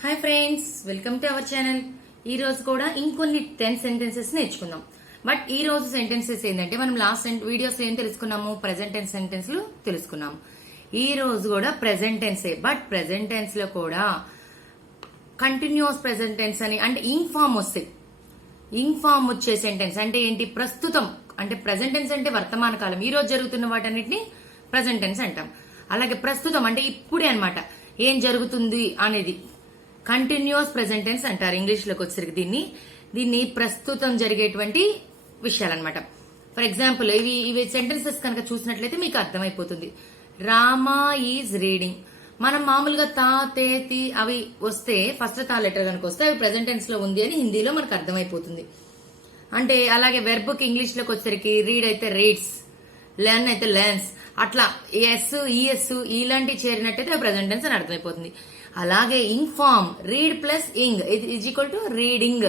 Hi friends, welcome to our channel. ఈ రోజు కూడా ఇంకొన్ని 10 సెంటెన్సెస్ నేర్చుకుందాం. బట్ ఈ రోజు సెంటెన్సెస్ ఏంటంటే మనం లాస్ట్ వీడియోస్ ఏం తెలుసుకున్నాము, ప్రెసెంట్ టెన్స్ సెంటెన్స్ లు తెలుసుకున్నాము. ఈ రోజు కూడా ప్రెసెంట్ టెన్సే. బట్ ప్రెసెంట్ టెన్స్ లో కూడా కంటిన్యూస్ ప్రెసెంట్ టెన్స్ అని అంటే ఇంగ్ ఫామ్ వస్తాయి. ఇంగ్ ఫామ్ వచ్చే సెంటెన్స్ అంటే ఏంటి? ప్రస్తుతం అంటే ప్రెసెంట్ టెన్స్ అంటే వర్తమాన కాలం, ఈ రోజు జరుగుతున్న వాటన్నిటిని ప్రెసెంట్ టెన్స్ అంటాం. అలాగే ప్రస్తుతం అంటే ఇప్పుడే అన్నమాట, ఏం జరుగుతుంది అనేది కంటిన్యూస్ ప్రెసెంట్ టెన్స్ అంటారు ఇంగ్లీష్ లోకి వచ్చేసరికి. దీన్ని ప్రస్తుతం జరిగేటువంటి విషయాలన్నమాట. ఫర్ ఎగ్జాంపుల్ ఇవి సెంటెన్సెస్ కనుక చూసినట్లయితే మీకు అర్థమైపోతుంది. Rama is reading. మనం మామూలుగా తా, తే, తి అవి వస్తే ఫస్ట్ తా లెటర్ కనుక వస్తే అవి ప్రెసెంట్ టెన్స్ లో ఉంది అని హిందీలో మనకు అర్థమైపోతుంది. అంటే అలాగే వెర్బ్ కి ఇంగ్లీష్ లోకి వచ్చేసరికి రీడ్ అయితే రీడ్స్, లెర్న్ అయితే లెర్న్స్, అట్లా ఎస్, ఈఎస్ ఇలాంటివి చేరినట్టయితే ప్రెసెంట్ టెన్స్ అని అర్థమైపోతుంది. అలాగే ing form read plus ing is equal to reading.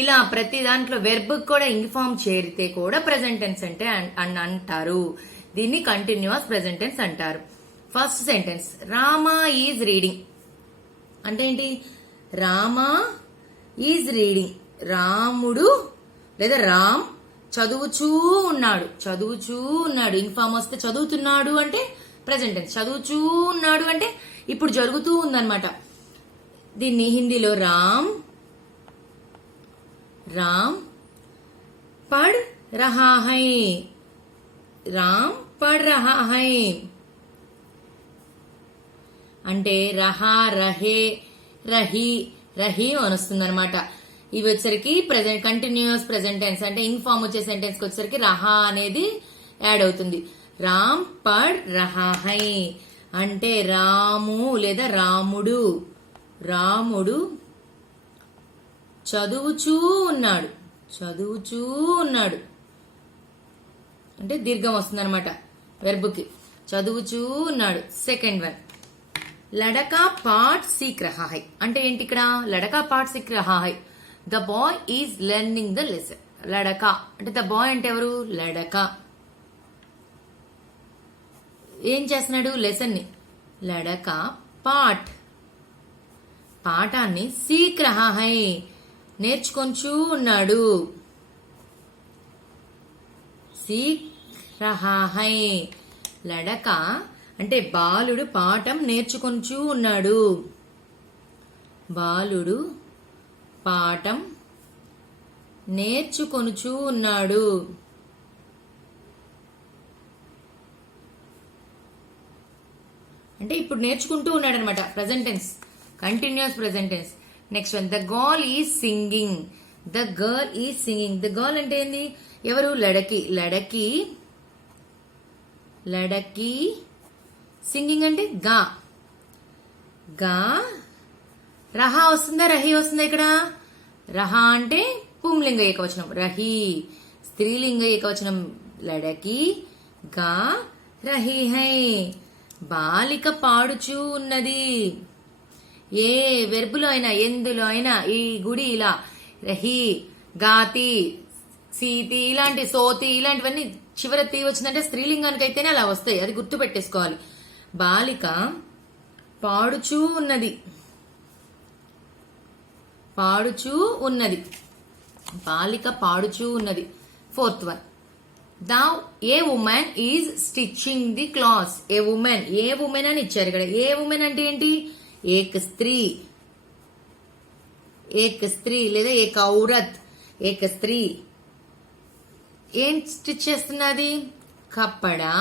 ఇలా ప్రతి దాంట్లో వెర్బ్ కూడా ఇంగ్ ఫామ్ చేరితే కూడా ప్రెసెంట్ టెన్స్ అంటే అంటారు. దీన్ని కంటిన్యూస్ ప్రెసెంట్ టెన్స్ అంటారు. First sentence, Rama is reading అంటే ఏంటి? రామా ఈజ్ రీడింగ్, రాముడు లేదా రామ్ చదువుచూ ఉన్నాడు. చదువుచూ ఉన్నాడు ఇంగ్ ఫామ్ వస్తే చదువుతున్నాడు అంటే ప్రెసెంట్ టెన్స్. చదువుచూ ఉన్నాడు అంటే ఇప్పుడు జరుగుతూ ఉందన్నమాట. దీన్ని హిందీలో రామ్ పढ़ रहा है, రామ్ పढ़ रहा है అంటే రహా, రహే, రహి, రహి అని వస్తుంది అనమాట. ఇవి వచ్చేసరికి ప్రెసెంట్ కంటిన్యూస్ ప్రెసెంట్ టెన్స్ అంటే ఇంగ్ ఫామ్ వచ్చే సెంటెన్స్ కి వచ్చేసరికి రహా అనేది యాడ్ అవుతుంది. రామ్ పढ़ रहा है అంటే రాము లేదా రాముడు, రాముడు చదువుచూ ఉన్నాడు. చదువుచూ ఉన్నాడు అంటే దీర్ఘం వస్తుంది అనమాట వెర్బుకి. చదువుచూ ఉన్నాడు. సెకండ్ వన్, లడకా పాఠ్ సీఖ్ రహా హై అంటే ఏంటి? ఇక్కడ లడకా పాఠ్ సీఖ్ రహా హై, the boy is learning the lesson. లడకా అంటే ద బాయ్ అంటే ఎవరు? లడకా ఏం చేస్తున్నాడు? లెసన్ ని. లడకా పాఠాన్ని సీఖ్ రహా హై నేర్చుకొంచూ ఉన్నాడు. సీఖ్ రహా హై, లడకా అంటే బాలుడు పాఠం నేర్చుకొంచూ ఉన్నాడు. బాలుడు పాఠం నేర్చుకొనుచూ ఉన్నాడు. అంటే ఇప్పుడు నేర్చుకుంటూ ఉన్నాడు అనమాట. Present tense, continuous present tense. Next one, the girl is singing. The girl is singing. The girl అంటే ఏంది? ఎవరు? లడకి. లడకి సింగింగ్ అంటే గా. రహా వస్తుందా, రహి వస్తుందా? ఇక్కడ రహా అంటే పుంలింగ ఏకవచనం, రహి స్త్రీలింగ ఏకవచనం. లడకి గా రహి హై, బాలిక పాడుచూ ఉన్నది. ఏ వెర్బులో అయినా ఎందులో అయినా ఈ గుడి ఇలా రహి, గాతి, సీతి ఇలాంటి సోతి ఇలాంటివన్నీ చివర తీ వచ్చిందంటే స్త్రీలింగానికి అయితేనే అలా వస్తాయి. అది గుర్తు పెట్టేసుకోవాలి. బాలిక పాడుచూ ఉన్నది. బాలిక పాడుచూ ఉన్నది. Fourth one, A women is stitching the clothes. A women అని ఇచ్చారు ఇక్కడ. ఏ ఉమెన్ అంటే ఏంటి? ఏక్ స్త్రీ లేదా ఏక్ ఔరత్. ఏక్ స్త్రీ ఏం స్టిచ్ చేస్తున్నది? కప్పడా.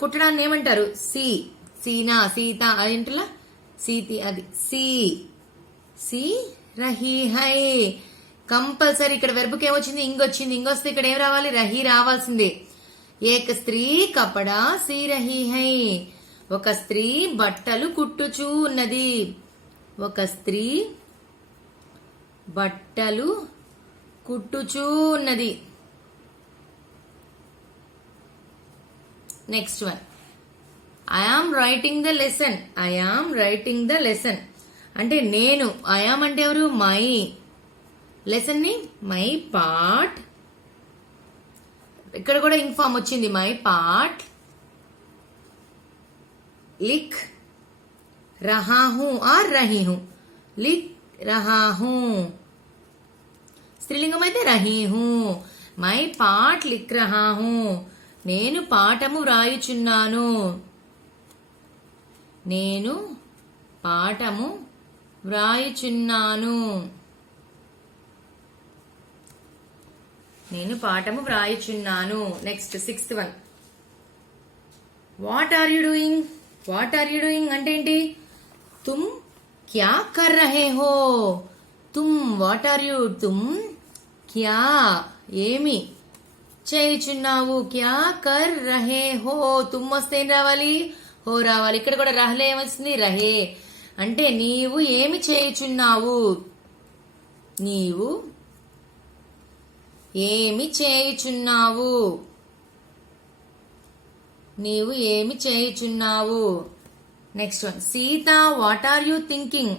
కుట్టడాన్ని ఏమంటారు? సీనా, సీత అదేంటిలా సీతి, అది సి రహి హై. కంపల్సరీ ఇక్కడ వెర్బుకి ఏమొచ్చింది? ఇంగొచ్చింది. ఇంగొస్తే ఇక్కడ ఏం రావాలి? రహి రావాల్సిందే. ఏక స్త్రీ కపడా సి రహి హై, ఒక స్త్రీ బట్టలు కుట్టుచూ ఉన్నది. ఒక స్త్రీ బట్టలు కుట్టుచూ ఉన్నది. Next one, I am writing the lesson అంటే నేను. ఐ ఆమ్ అంటే ఎవరు? మై. లెసన్ ని మై పార్ట్, ఇక్కడ కూడా ఇంగ్ ఫామ్ వచ్చింది. మై పార్ట్ लिख रहा हूं और रही हूं. लिख रहा हूं స్త్రీలింగం అయితే రహీ హూ. మై పాఠ్ లిఖ్ రహా హూ. నేను పాఠము వ్రాయుచున్నాను. నేను పాఠము వ్రాయుచున్నాను. నేను పాఠము వ్రాయుచున్నాను. Next 6th one. What are you doing? What are you doing అంటే ఏంటి? తుమ్ క్యా కర్ రహే హో? తుమ్ వాట్ ఆర్ యు? తుమ్ క్యా ఏమి చేయుచున్నావు? క్యా కర్ రహే హో. తుమ్ వస్తే ఏం రావాలి? హో రావాలి. ఇక్కడ కూడా రహలే ఏమొస్తుంది? రహే అంటే నీవు ఏమి చేయుచున్నావు. నీవు ఏమి చేయుచున్నావు. నీవు ఏమి చేయుచున్నావు. Next one. Sita what are you thinking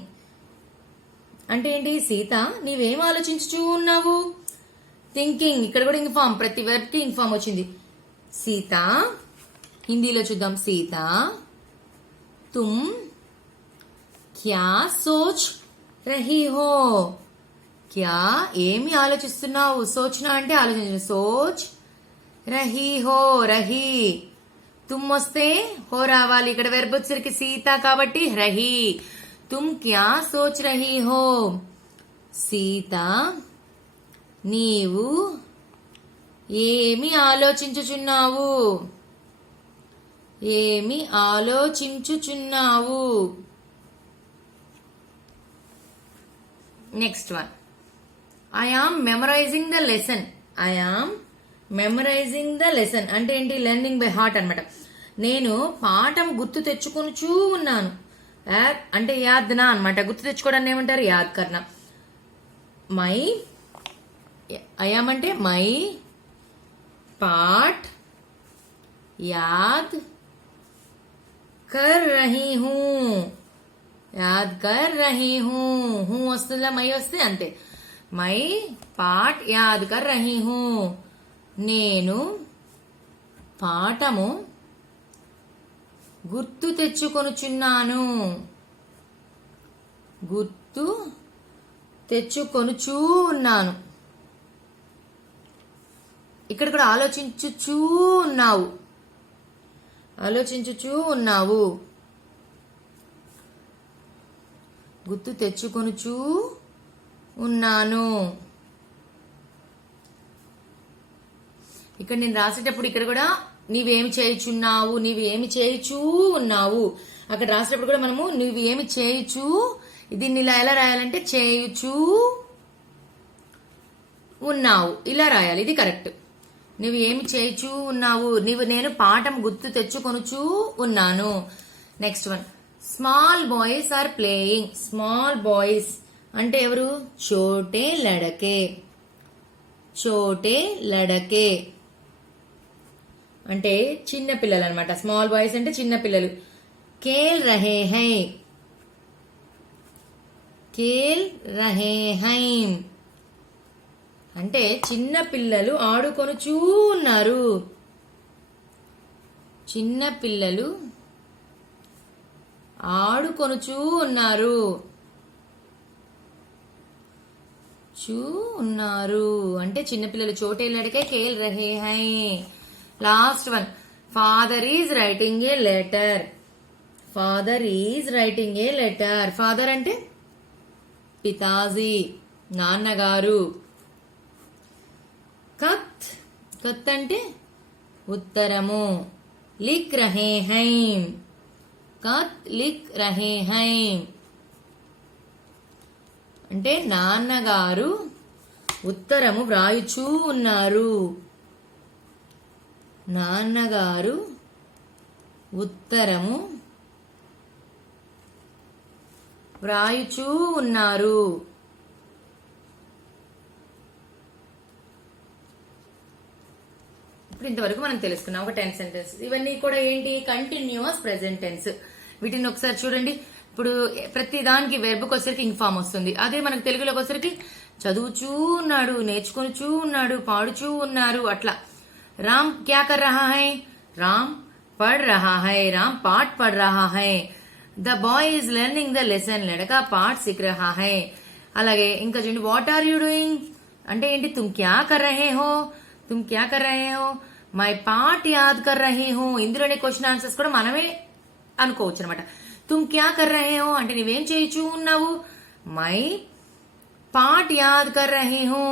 అంటే ఏంటి? సీత నీవేం ఆలోచించుచూ ఉన్నావు. థింకింగ్ ఇక్కడ కూడా ఇంగ్ ఫామ్, ప్రతి వర్బ్ కి ఇంగ్ ఫామ్ వచ్చింది. సీత హిందీలో చూద్దాం. సీత తుమ్ క్యా సోచ్ రహీ హో. క్యా ఏమి ఆలోచిస్తున్నావు. సోచనా అంటే ఆలోచించు. సోచ్ రహీ హో. రహీ తుమ్ వస్తే హో రావాలి. ఇక్కడ వెర్బ్ వచ్చేసరికి సీత కాబట్టి రహీ. తుమ్ క్యా సోచ్ రహీ హో. సీత నీవు ఏమి ఆలోచించుచున్నావు. ఏమి ఆలోచించుచున్నావు. Next one. I am memorising the lesson. I am memorising the lesson అంటే ఏంటి? లెర్నింగ్ బై హార్ట్ అనమాట. నేను పాఠం గుర్తు తెచ్చుకొనుచూ ఉన్నాను. అంటే యాద్నా అనమాట. గుర్తు తెచ్చుకోవడాన్ని ఏమంటారు? యాద్ కర్నా. మై ఐ ఆమ్ అంటే మై పాఠ్ యాద్ కర్ రహీ హూ. యాద్ కర్ రహీ హూ. హూ వస్తుందా? మై వస్తే అంతే. మై పాఠ్ యాద్ కర్ రహీ హూ. నేను పాఠము గుర్తు తెచ్చుకొనుచున్నాను. గుర్తు తెచ్చుకొనుచూ ఉన్నాను. ఇక్కడ కూడా ఆలోచించుచూ ఉన్నావు. ఆలోచించుచూ ఉన్నావు. గుర్తు తెచ్చుకొనుచూ ఉన్నాను. ఇక్కడ నేను రాసేటప్పుడు ఇక్కడ కూడా నీవేమి చేయుచున్నావు, నీవేమి చేయుచూ ఉన్నావు. అక్కడ రాసేటప్పుడు కూడా మనము నువ్వు ఏమి చేయుచూ, దీన్ని ఇలా ఎలా రాయాలంటే చేయుచూ ఉన్నావు ఇలా రాయాలి. ఇది కరెక్ట్. నువ్వు ఏమి చేయుచూ ఉన్నావు. నేను పాఠం గుర్తు తెచ్చుకొనుచూ ఉన్నాను. Next one. Small boys are playing. Small boys అంటే ఎవరు? చోటే లడకే. చోటే లడకే అంటే చిన్న పిల్లలు అనమాట. స్మాల్ బాయ్స్ అంటే చిన్న పిల్లలు. ఖేల్ రహే హై. ఖేల్ రహే హై అంటే చిన్న పిల్లలు ఆడుకొనుచూ ఉన్నారు. చిన్న పిల్లలు ఆడుకొనుచూ ఉన్నారు. చూ ఉన్నారు అంటే చిన్నపిల్లలు. చోటే లడకే ఖేల్ రహే హై. Last one. Father is writing a letter. Father is writing a letter. Father అంటే పితాజీ నాన్నగారు. ఖత్ ఖత్ అంటే ఉత్తరము. లిఖ్ రహే హై. ఖత్ లిఖ్ రహే హై అంటే నాన్నగారు ఉత్తరము వ్రాయుచూ ఉన్నారు. నాన్నగారు ఉత్తరము వ్రాయుచూ ఉన్నారు. ఇప్పుడు ఇంతవరకు మనం తెలుసుకున్నాం ఒక 10 సెంటెన్సెస్. ఇవన్నీ కూడా ఏంటి? Continuous present tense. వీటిని ఒకసారి చూడండి. ఇప్పుడు ప్రతి దానికి వెర్బ్కి వచ్చరికి ఇంగ్ ఫామ్ వస్తుంది. అదే మనకు తెలుగులోకి వచ్చరికి చదువుచూ ఉన్నాడు, నేర్చుకొనుచూ ఉన్నాడు, పాడుచూ ఉన్నారు అట్లా. రామ్ క్యా కర్ రహా హై. రామ్ पढ़ रहा है, राम पाठ पढ़ रहा है. The boy is learning the lesson, లడక పాఠ్ సిక్ రహా హై. అలాగే ఇంకా చూడండి, వాట్ ఆర్ యూ డూయింగ్ అంటే ఏంటి, తుమ్ క్యా కర్ రహే హో, తుమ్ క్యా కర్ రహే హో, మై పాఠ్ యాద్ కర్ రహీ హూ. ఇందులోనే క్వశ్చన్ ఆన్సర్స్ కూడా మనమే అనుకోవచ్చు అనమాట. తుమ్ క్యా కర్ రహే హో అంటే నువ్వేం చేయొచ్చు ఉన్నావు, మై పాఠ్ యాద్ కర్ రహీ హూ,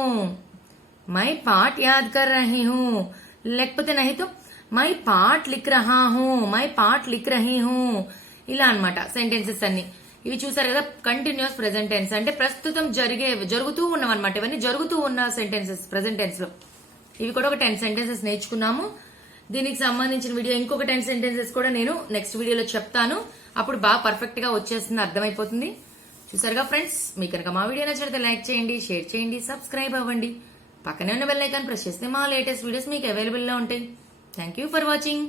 మై పాఠ్ యాద్ కర్ రహీ హూ. లేకపోతే నహితో మై పాఠ్ లిక్ రహా హూ, మై పాఠ్ లిక్ రహీ హూ. ఇలా అన్నమాట సెంటెన్సెస్ అన్ని. ఇవి చూసారు కదా, కంటిన్యూస్ ప్రెసెంట్ టెన్స్ అంటే ప్రస్తుతం జరుగుతూ ఉన్నవన్నమాట. ఇవన్నీ జరుగుతూ ఉన్న సెంటెన్సెస్ ప్రెసెంట్ టెన్స్ లో. ఇవి కూడా ఒక 10 సెంటెన్సెస్ నేర్చుకున్నాము. దీనికి సంబంధించిన వీడియో ఇంకొక 10 సెంటెన్సెస్ కూడా నేను నెక్స్ట్ వీడియోలో చెప్తాను. అప్పుడు బాగా పర్ఫెక్ట్ గా వచ్చేస్తుంది, అర్థమైపోతుంది. చూసారుగా ఫ్రెండ్స్, మీకు కనుక మా వీడియో నచ్చితే లైక్ చేయండి, షేర్ చేయండి, సబ్స్క్రైబ్ అవ్వండి. పక్కనే ఉన్న బెల్ ఐకాన్ ప్రెస్ చేస్తే మా లేటెస్ట్ వీడియోస్ మీకు అవైలబుల్ లో ఉంటాయి. Thank you for watching.